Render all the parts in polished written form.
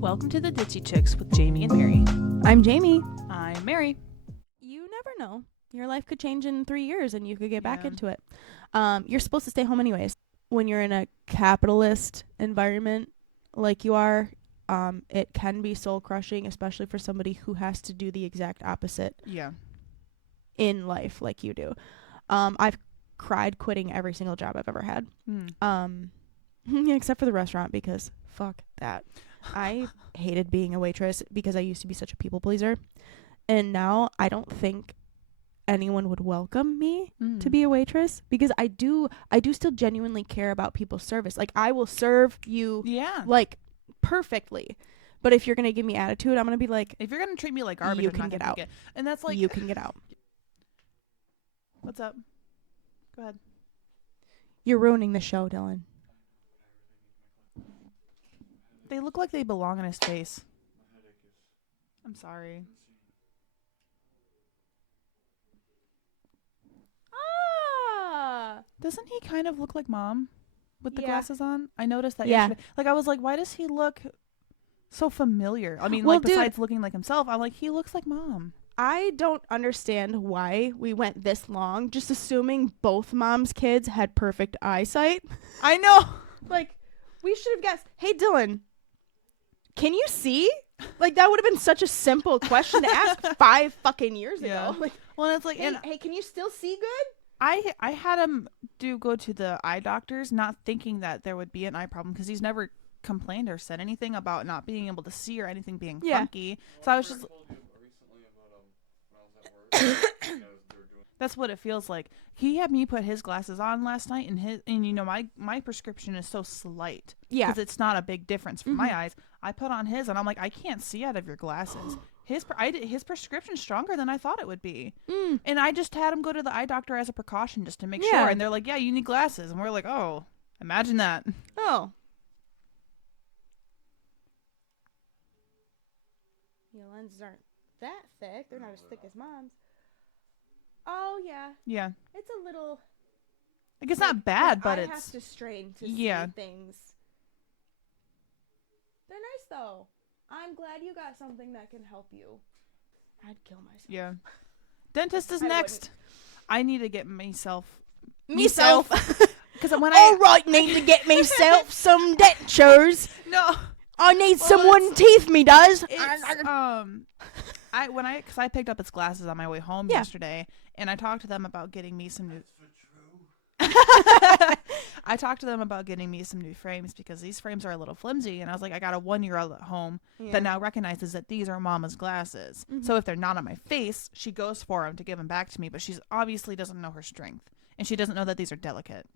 Welcome to the Ditchy Chicks with Jamie and Mary. I'm Jamie. I'm Mary. You never know. Your life could change in 3 years and you could get back Yeah. into it. You're supposed to stay home anyways. When you're in a capitalist environment like you are, it can be soul crushing, especially for somebody who has to do the exact opposite Yeah. in life like you do. I've cried quitting every single job I've ever had. Except for the restaurant, because fuck that. I hated being a waitress because I used to be such a people pleaser. And now I don't think anyone would welcome me to be a waitress, because I do still genuinely care about people's service. Like, I will serve you like perfectly. But if you're going to give me attitude, I'm going to be like, if you're going to treat me like garbage, you I'm can not get gonna out. take it. And that's like, you can get out. What's up? Go ahead. You're ruining the show, Dylan. They look like they belong in his face. I'm sorry. Doesn't he kind of look like Mom with the glasses on? I noticed that yesterday. Like, I was like, why does he look so familiar? I mean, well, like, besides looking like himself, I'm like, he looks like Mom. I don't understand why we went this long just assuming both Mom's kids had perfect eyesight. I know. Like, we should have guessed. Hey, Dylan, can you see? Like, that would have been such a simple question to ask 5 fucking years ago. Like, well, it's like, hey, can you still see good? I had him go to the eye doctors, not thinking that there would be an eye problem, because he's never complained or said anything about not being able to see or anything being funky. So I was just. That's what it feels like. He had me put his glasses on last night, and you know, my prescription is so slight. Yeah. Because it's not a big difference for my eyes. I put on his, and I'm like, I can't see out of your glasses. His prescription's stronger than I thought it would be. And I just had him go to the eye doctor as a precaution just to make sure. And they're like, yeah, you need glasses. And we're like, oh, imagine that. Oh. Your lenses aren't that thick. They're not as thick as Mom's. Oh, yeah. Yeah. It's a little. Like, it's not bad, but it's. I have to strain to see things. They're nice, though. I'm glad you got something that can help you. I'd kill myself. Yeah. Dentist is next. I need to get myself. Myself. Because when All right, need to get myself some dentures. No. I need someone teeth me does. Because I picked up his glasses on my way home yesterday, and I talked to them about getting me some new. I talked to them about getting me some new frames, because these frames are a little flimsy, and I was like, I got a 1-year-old at home that now recognizes that these are Mama's glasses. So if they're not on my face, she goes for them to give them back to me, but she obviously doesn't know her strength, and she doesn't know that these are delicate.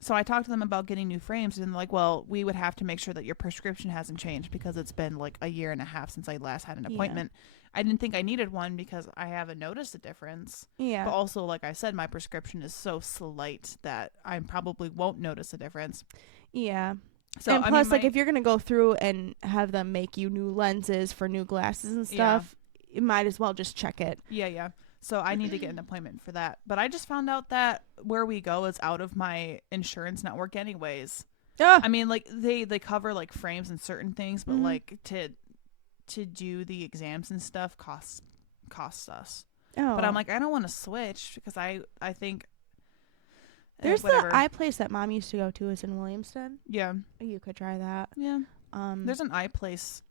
So I talked to them about getting new frames, and they're like, well, we would have to make sure that your prescription hasn't changed, because it's been like a year and a half since I last had an appointment. I didn't think I needed one because I haven't noticed a difference. Yeah. But also, like I said, my prescription is so slight that I probably won't notice a difference. Yeah. So, and plus, like, if you're going to go through and have them make you new lenses for new glasses and stuff, you might as well just check it. Yeah. So I need to get an appointment for that. But I just found out that where we go is out of my insurance network anyways. I mean, like, they cover, like, frames and certain things, but, like, to do the exams and stuff costs us. But I'm like, I don't want to switch, because I think there's the eye place that Mom used to go to is in Williamston. Yeah, you could try that. Yeah. There's an eye place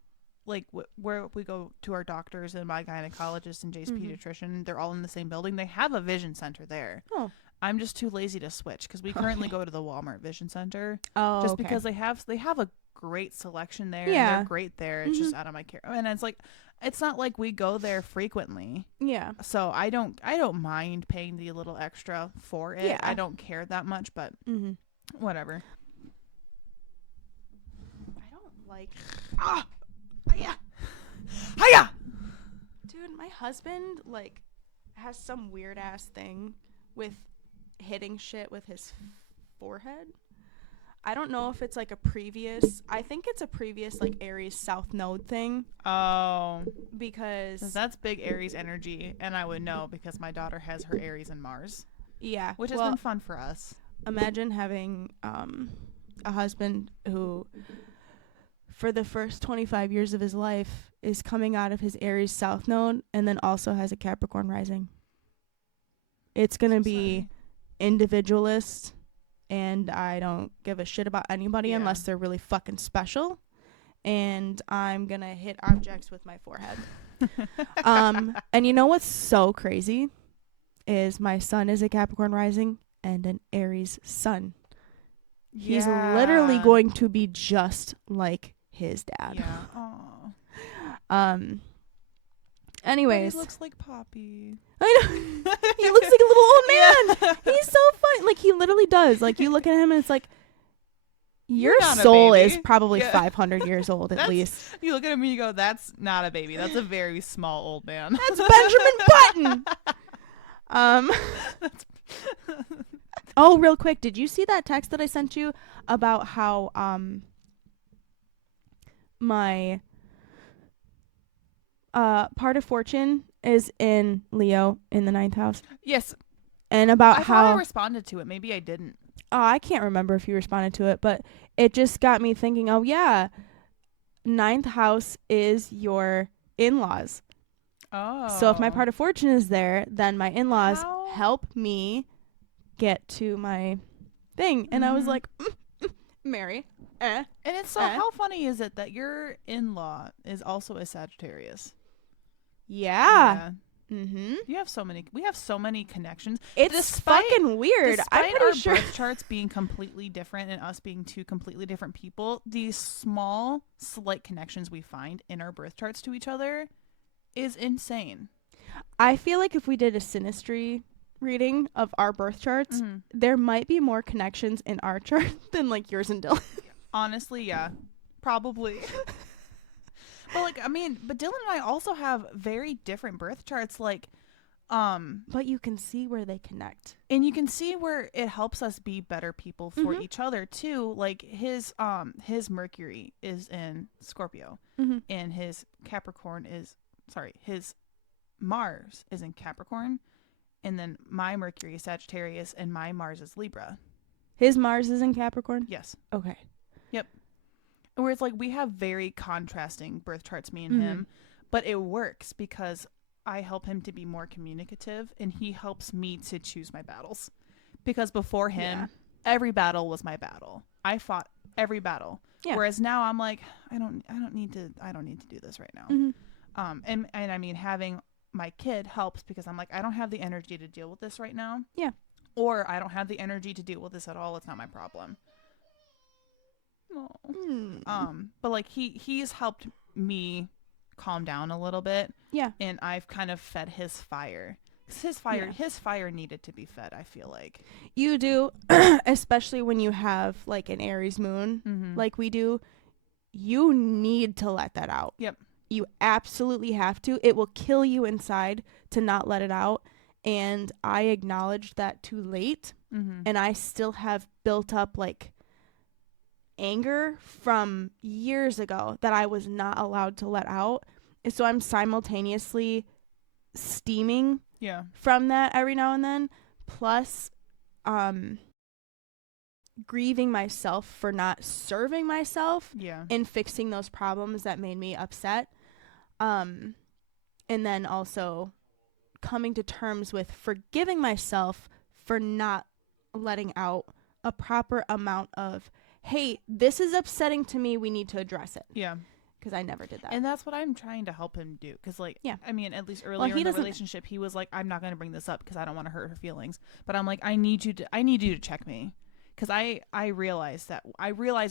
like where we go to our doctors and my gynecologist and Jay's pediatrician. They're all in the same building. They have a vision center there. I'm just too lazy to switch, because we currently go to the Walmart Vision Center. Because they have a great selection there. Yeah, they're great there. It's just out of my care, and it's not like we go there frequently. Yeah, so I don't mind paying the little extra for it. I don't care that much, but whatever. I don't like. Hiya, dude. My husband like has some weird ass thing with hitting shit with his forehead. I don't know if it's like a previous, I think it's a previous like Aries South Node thing. Oh. Because that's big Aries energy, and I would know because my daughter has her Aries and Mars. Yeah. Which has been fun for us. Imagine having a husband who, for the first 25 years of his life, is coming out of his Aries South Node and then also has a Capricorn rising. It's going to be individualist, and I don't give a shit about anybody unless they're really fucking special. And I'm going to hit objects with my forehead. And you know what's so crazy is my son is a Capricorn rising and an Aries sun. He's literally going to be just like his dad. Yeah. Aww. Anyways. He looks like Poppy. I know. He looks like a little old man. He's so fun. Like, he literally does. Like, you look at him and it's like, your soul is probably 500 years old at least. You look at him and you go, that's not a baby. That's a very small old man. That's Benjamin Button. Oh, real quick. Did you see that text that I sent you about how my part of fortune is in Leo in the 9th house? Yes. And about how I responded to it. Maybe I didn't. Oh, I can't remember if you responded to it, but it just got me thinking, oh, yeah, 9th house is your in-laws. Oh. So if my part of fortune is there, then my in-laws help me get to my thing. And I was like, Mary. And it's so, how funny is it that your in-law is also a Sagittarius? Yeah. Mm-hmm. We have so many connections. It's fucking weird. I'm pretty sure birth charts being completely different and us being two completely different people, these small, slight connections we find in our birth charts to each other is insane. I feel like if we did a synastry reading of our birth charts, there might be more connections in our chart than like yours and Dylan. Honestly, yeah. Probably. But but Dylan and I also have very different birth charts, but you can see where they connect. And you can see where it helps us be better people for each other too. Like his Mercury is in Scorpio and his Mars is in Capricorn, and then my Mercury is Sagittarius and my Mars is Libra. His Mars is in Capricorn? Yes. Okay. Yep. Where it's like we have very contrasting birth charts, me and him, but it works because I help him to be more communicative and he helps me to choose my battles. Because before him, every battle was my battle. I fought every battle. Yeah. Whereas now I'm like, I don't need to do this right now. And I mean, having my kid helps because I'm like, I don't have the energy to deal with this right now. Yeah. Or I don't have the energy to deal with this at all. It's not my problem. But like he's helped me calm down a little bit. Yeah. And I've kind of fed his fire. His fire needed to be fed, I feel like. You do, especially when you have like an Aries moon like we do. You need to let that out. Yep. You absolutely have to. It will kill you inside to not let it out. And I acknowledged that too late. And I still have built up like anger from years ago that I was not allowed to let out. And so I'm simultaneously steaming from that every now and then, plus grieving myself for not serving myself and fixing those problems that made me upset, and then also coming to terms with forgiving myself for not letting out a proper amount of, hey, this is upsetting to me, we need to address it. Yeah. Because I never did that. And that's what I'm trying to help him do. Because, I mean, at least earlier in the relationship, he was like, I'm not going to bring this up because I don't want to hurt her feelings. But I'm like, I need you to check me. Because I realize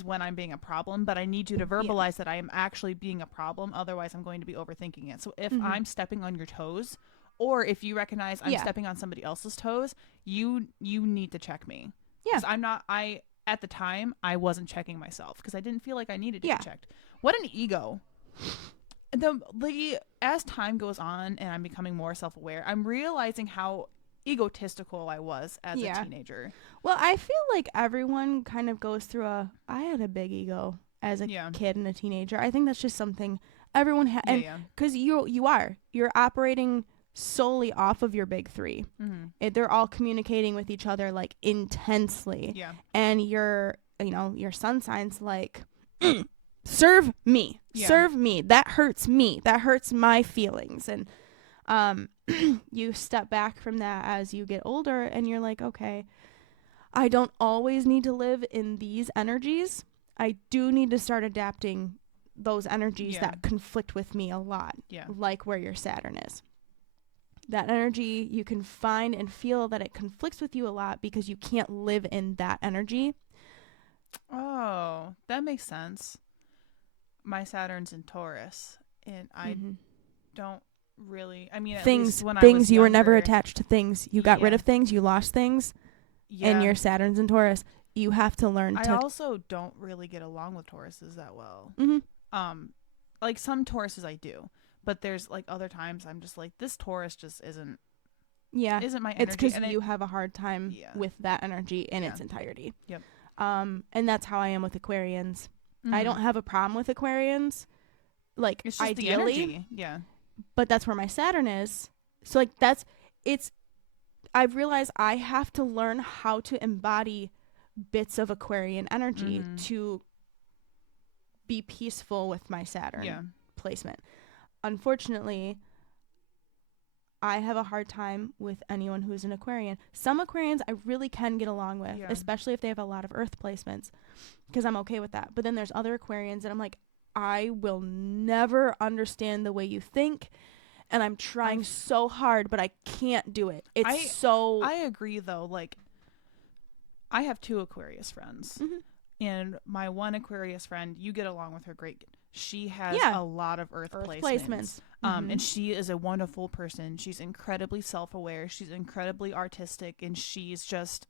when I'm being a problem, but I need you to verbalize that I am actually being a problem. Otherwise, I'm going to be overthinking it. So if I'm stepping on your toes, or if you recognize I'm stepping on somebody else's toes, you need to check me. Yeah. Because at the time, I wasn't checking myself because I didn't feel like I needed to be checked. What an ego. As time goes on and I'm becoming more self-aware, I'm realizing how egotistical I was as a teenager. Well, I feel like everyone kind of goes through I had a big ego as a kid and a teenager. I think that's just something everyone has. And because you're operating solely off of your big three. They're all communicating with each other like intensely. Yeah. And your sun sign's like, serve me. Serve me. That hurts me. That hurts my feelings. And you step back from that as you get older and you're like, okay, I don't always need to live in these energies. I do need to start adapting those energies that conflict with me a lot, like where your Saturn is. That energy, you can find and feel that it conflicts with you a lot because you can't live in that energy. Oh, that makes sense. My Saturn's in Taurus, and I don't really, I mean, at least when I was things you younger, were never attached to things. You got rid of things, you lost things, and your Saturn's in Taurus. You have to learn I also don't really get along with Tauruses that well. Like some Tauruses I do, but there's like other times I'm just like, this Taurus just isn't my energy. It's because you have a hard time with that energy in its entirety. Yep. And that's how I am with Aquarians. I don't have a problem with Aquarians, like, it's just ideally. The energy. Yeah. But that's where my Saturn is. So like I've realized I have to learn how to embody bits of Aquarian energy to be peaceful with my Saturn placement. Unfortunately, I have a hard time with anyone who's an Aquarian. Some Aquarians I really can get along with, especially if they have a lot of Earth placements, because I'm okay with that. But then there's other Aquarians that I'm like, I will never understand the way you think, and I'm trying so hard, but I can't do it. I agree, though. Like, I have 2 Aquarius friends, and my one Aquarius friend, you get along with her great. She has a lot of Earth placements. And she is a wonderful person. She's incredibly self-aware. She's incredibly artistic, and she's just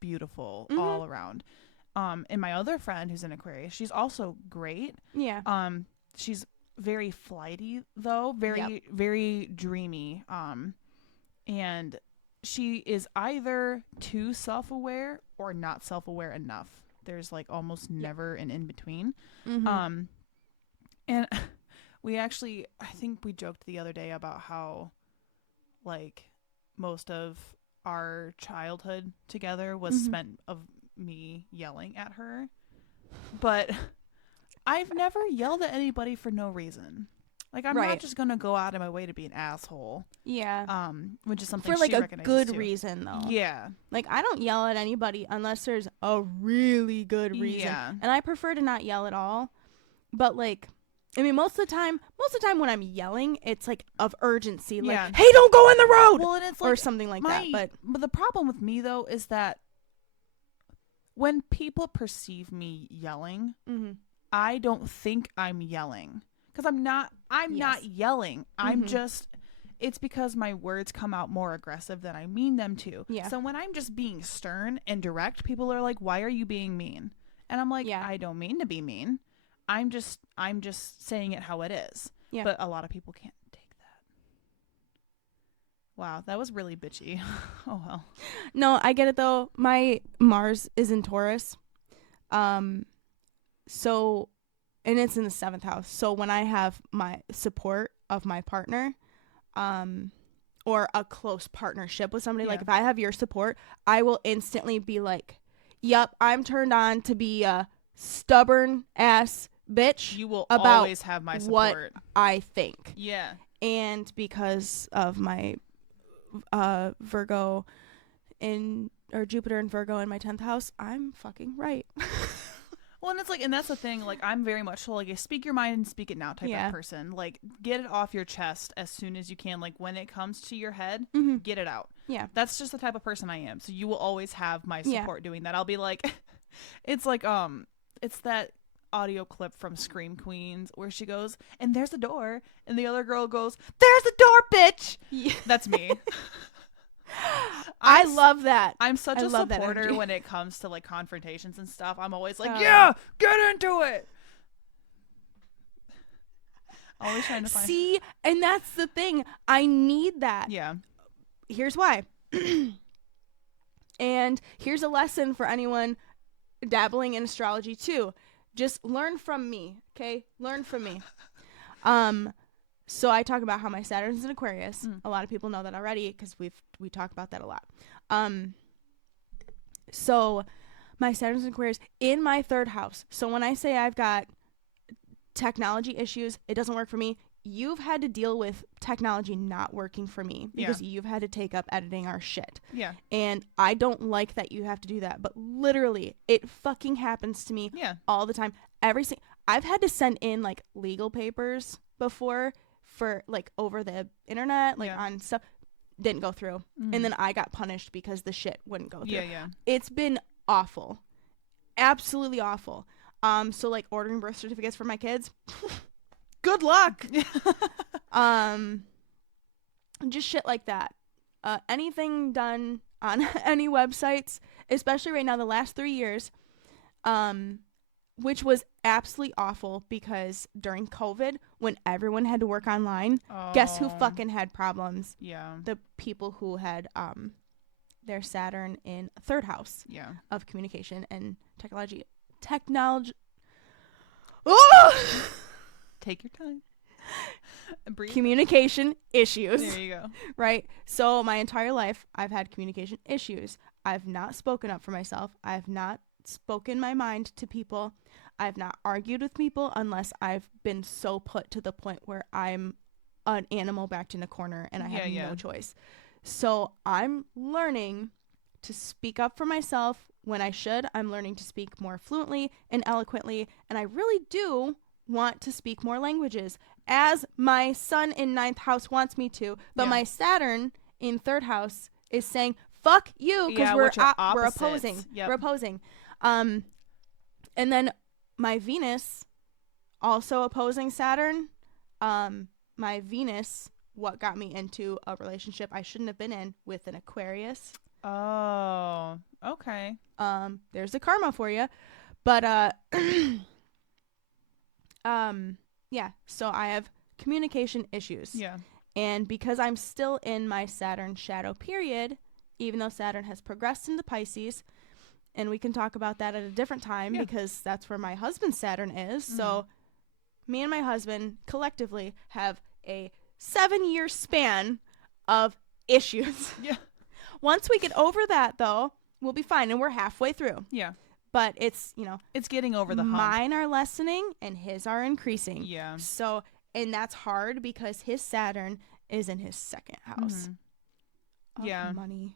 beautiful all around. And my other friend who's an Aquarius, she's also great. Yeah. She's very flighty though, very dreamy. And she is either too self-aware or not self-aware enough. There's like almost never an in between. And we actually, I think we joked the other day about how like most of our childhood together was spent of me yelling at her, but I've never yelled at anybody for no reason. Like, I'm not just gonna go out of my way to be an asshole. Yeah. Which is something for like she a good reason though. Yeah. Like, I don't yell at anybody unless there's a really good reason. Yeah. And I prefer to not yell at all. But like, I mean, most of the time when I'm yelling, it's like of urgency, like, hey, don't go in the road, well, and it's like, or something like that. But the problem with me though is that when people perceive me yelling, I don't think I'm yelling, because I'm not yelling. I'm just, it's because my words come out more aggressive than I mean them to. Yeah. So when I'm just being stern and direct, people are like, why are you being mean? And I'm like, I don't mean to be mean. I'm just saying it how it is. Yeah. But a lot of people can't take that. Wow, that was really bitchy. Oh well. No, I get it though. My Mars is in Taurus. So, and it's in the 7th house. So when I have my support of my partner, or a close partnership with somebody, like if I have your support, I will instantly be like, yep, I'm turned on to be a stubborn ass bitch. You will about always have my support. What I think. Yeah. And because of my Virgo or Jupiter and Virgo in my 10th house, I'm fucking right. Well, and it's like, and that's the thing, like, I'm very much so like a speak your mind and speak it now type of person. Like, get it off your chest as soon as you can. Like, when it comes to your head, get it out. Yeah. That's just the type of person I am. So you will always have my support doing that. I'll be like, it's like, it's that audio clip from Scream Queens where she goes, and there's a door, and the other girl goes, there's a door, bitch. Yeah. That's me. I love that. I'm such a supporter when it comes to like confrontations and stuff. I'm always like, yeah, get into it. Always trying to find. See, and that's the thing. I need that. Yeah. Here's why. And here's a lesson for anyone dabbling in astrology too. Just learn from me, okay? Learn from me. So I talk about how my Saturn's in Aquarius. A lot of people know that already because we talk about that a lot. So my Saturn's in Aquarius in my 3rd house. So when I say I've got technology issues, it doesn't work for me. You've had to deal with technology not working for me because you've had to take up editing our shit. Yeah. And I don't like that you have to do that. But literally, it fucking happens to me all the time. I've had to send in like legal papers before for like over the internet, like on stuff. Didn't go through. And then I got punished because the shit wouldn't go through. Yeah. It's been awful. Absolutely awful. So like ordering birth certificates for my kids. Good luck. Just shit like that. Anything done on any websites, especially right now, the last 3 years, which was absolutely awful because during COVID, when everyone had to work online, guess who fucking had problems? Yeah. The people who had their Saturn in 3rd house of communication and technology. Oh! Take your time. Breathe. Communication issues. There you go. Right? So my entire life, I've had communication issues. I've not spoken up for myself. I've not spoken my mind to people. I've not argued with people unless I've been so put to the point where I'm an animal backed in a corner and I have no choice. So I'm learning to speak up for myself when I should. I'm learning to speak more fluently and eloquently. And I really do want to speak more languages, as my sun in 9th house wants me to, but my Saturn in 3rd house is saying fuck you because we're opposing. We're opposing. And then my Venus also opposing Saturn. My Venus, what got me into a relationship I shouldn't have been in with an Aquarius. Oh, okay. There's the karma for you, but so I have communication issues. Yeah. And because I'm still in my Saturn shadow period, even though Saturn has progressed into Pisces, and we can talk about that at a different time because that's where my husband's Saturn is. So me and my husband collectively have a 7-year span of issues. Yeah. Once we get over that, though, we'll be fine. And we're halfway through. Yeah. But it's, it's getting over the hump. Mine are lessening and his are increasing. Yeah. So, and that's hard because his Saturn is in his 2nd house. Of money.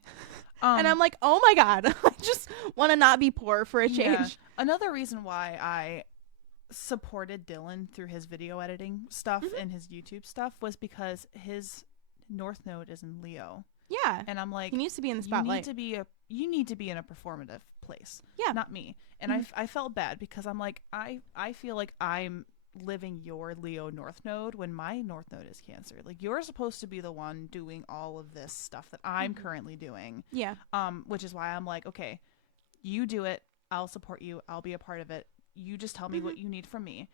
And I'm like, oh my God, I just want to not be poor for a change. Yeah. Another reason why I supported Dylan through his video editing stuff and his YouTube stuff was because his North Node is in Leo. Yeah. And I'm like, he needs to be in the spotlight. You need to be in a performative place. Yeah. Not me. And I felt bad because I'm like, I feel like I'm living your Leo North Node when my North Node is Cancer. Like, you're supposed to be the one doing all of this stuff that I'm currently doing. Yeah. Which is why I'm like, okay, you do it. I'll support you. I'll be a part of it. You just tell me what you need from me.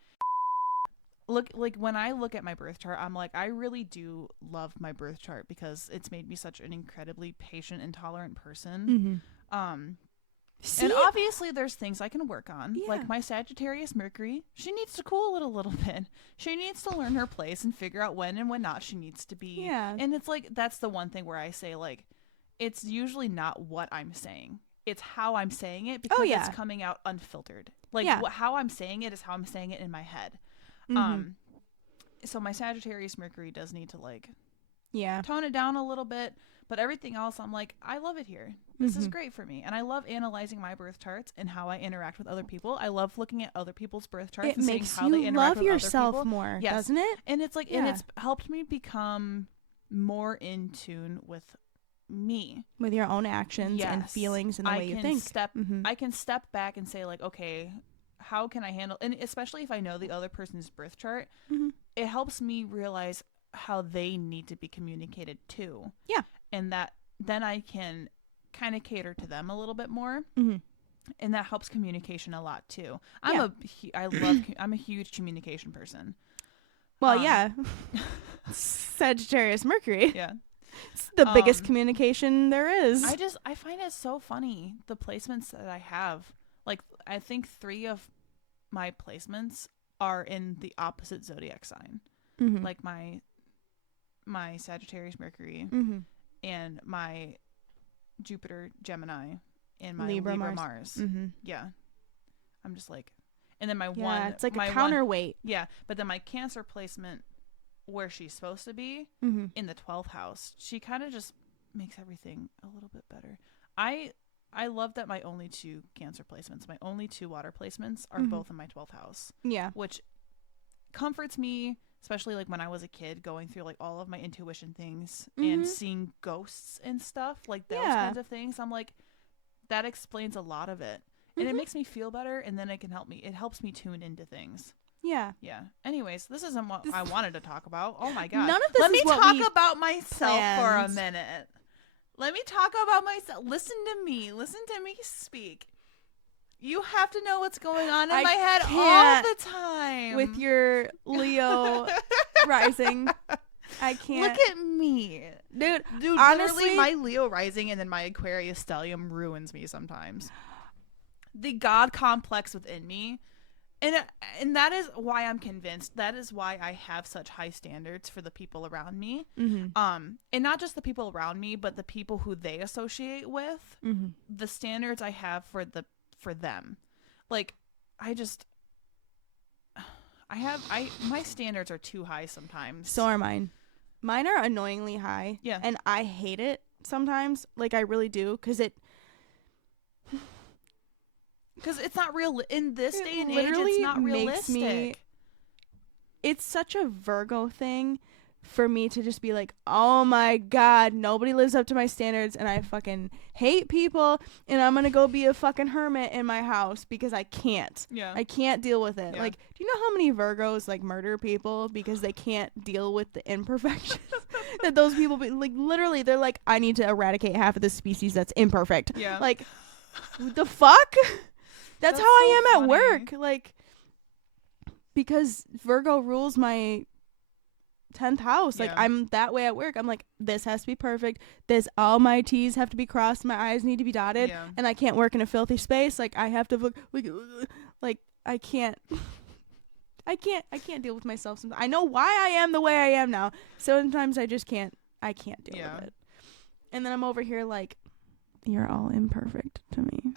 Look, like when I look at my birth chart, I'm like, I really do love my birth chart because it's made me such an incredibly patient and tolerant person. And obviously there's things I can work on. Yeah. Like my Sagittarius Mercury, she needs to cool it a little bit. She needs to learn her place and figure out when and when not she needs to be. Yeah. And it's like, that's the one thing where I say, like, it's usually not what I'm saying. It's how I'm saying it because it's coming out unfiltered. Like how I'm saying it is how I'm saying it in my head. So my Sagittarius Mercury does need to like tone it down a little bit, but everything else I'm like, I love it here. This is great for me. And I love analyzing my birth charts and how I interact with other people. I love looking at other people's birth charts it and makes seeing how they you interact love with yourself other people. more, doesn't it? And it's like and it's helped me become more in tune with me, with your own actions and feelings and the way you think. I can step back and say like, okay, how can I handle, and especially if I know the other person's birth chart, it helps me realize how they need to be communicated to. Yeah. And that then I can kind of cater to them a little bit more. And that helps communication a lot too. I'm a huge communication person. Well, Sagittarius Mercury. Yeah. It's the biggest communication there is. I find it so funny, the placements that I have. Like, I think 3 of my placements are in the opposite zodiac sign. Mm-hmm. Like my Sagittarius Mercury Mm-hmm. and my Jupiter Gemini and my Libra Mars. Mm-hmm. Yeah. I'm just like, and then it's like a counterweight. Yeah, but then my Cancer placement, where she's supposed to be, mm-hmm. in the 12th house, she kind of just makes everything a little bit better. I love that my only 2 Cancer placements, my only 2 water placements are mm-hmm. both in my 12th house. Yeah. Which comforts me, especially like when I was a kid going through like all of my intuition things mm-hmm. and seeing ghosts and stuff, like those kinds of things. I'm like, that explains a lot of it. And mm-hmm. it makes me feel better, and then it helps me tune into things. Yeah. Yeah. Anyways, this isn't what I wanted to talk about. Oh my god. None of this Let me is what talk we about myself for a planned. minute. Let me talk about myself. Listen to me speak. You have to know what's going on in my head all the time. With your Leo rising. I can't. Look at me. Dude, honestly, my Leo rising and then my Aquarius stellium ruins me sometimes. The God complex within me. And that is why I'm convinced. That is why I have such high standards for the people around me. Mm-hmm. And not just the people around me, but the people who they associate with. Mm-hmm. The standards I have for them. Like, my standards are too high sometimes. So are mine. Mine are annoyingly high. Yeah. And I hate it sometimes. Like, I really do. Because it's not real in this day and age. It's not realistic. It's such a Virgo thing for me to just be like, oh my god, nobody lives up to my standards, and I fucking hate people, and I'm gonna go be a fucking hermit in my house because I can't. Yeah. I can't deal with it. Yeah. Like, do you know how many Virgos like murder people because they can't deal with the imperfections that those people like? Literally, they're like, I need to eradicate half of the species that's imperfect. Yeah. Like, the fuck. That's how I am so at work. Like, because Virgo rules my 10th house. Like, I'm that way at work. I'm like, this has to be perfect. All my T's have to be crossed. My I's need to be dotted. Yeah. And I can't work in a filthy space. Like, I have to like I can't. I can't deal with myself sometimes. I know why I am the way I am now. So sometimes I just can't. I can't deal with it. And then I'm over here like, you're all imperfect to me.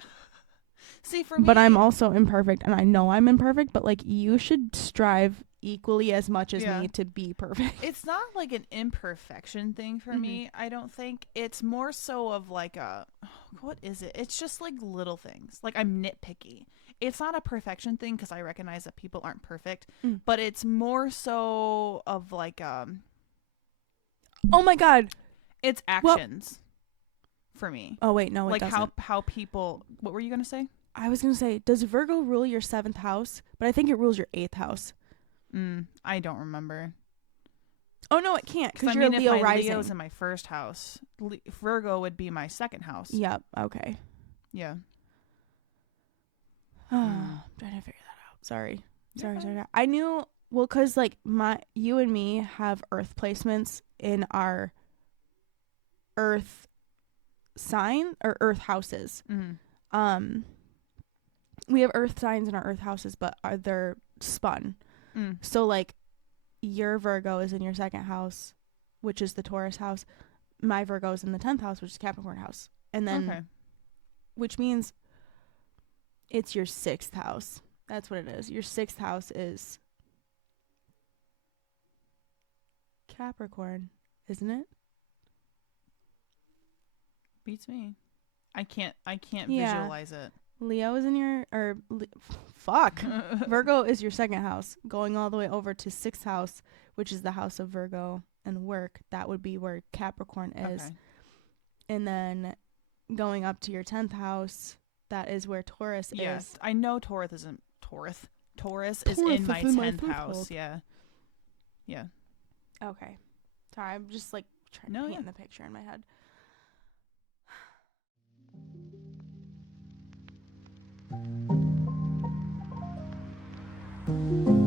See, for me, but I'm also imperfect, and I know I'm imperfect, but like, you should strive equally as much as me to be perfect. It's not like an imperfection thing for me. I don't think it's more so of like what is it? It's just like little things. Like, I'm nitpicky. It's not a perfection thing because I recognize that people aren't perfect, but it's more so of like oh my god, it's actions for me. Oh wait, no, like it doesn't. how people. What were you gonna say? I was gonna say, does Virgo rule your 7th house? But I think it rules your 8th house. I don't remember. Oh no, it can't because you're a Leo if my rising. Leo's in my 1st house. Virgo would be my 2nd house. Yep. Okay. Yeah. I'm trying to figure that out. Sorry. I knew, well, because like you and me have Earth placements in our Earth sign or Earth houses. We have Earth signs in our Earth houses, but they're spun. So like, your Virgo is in your 2nd house, which is the Taurus house. My Virgo is in the 10th house, which is Capricorn house. And then, which means it's your 6th house. That's what it is. Your 6th house is Capricorn, isn't it? Beats me. I can't visualize it. Leo is in your fuck. Virgo is your 2nd house, going all the way over to 6th house, which is the house of Virgo and work. That would be where Capricorn is. Okay. And then going up to your 10th house, that is where Taurus is. Yes, I know Taurus isn't Taurus. Taurus is in my 10th house. Yeah. Yeah. Okay. Sorry, I'm just like trying to paint the picture in my head. Thank you.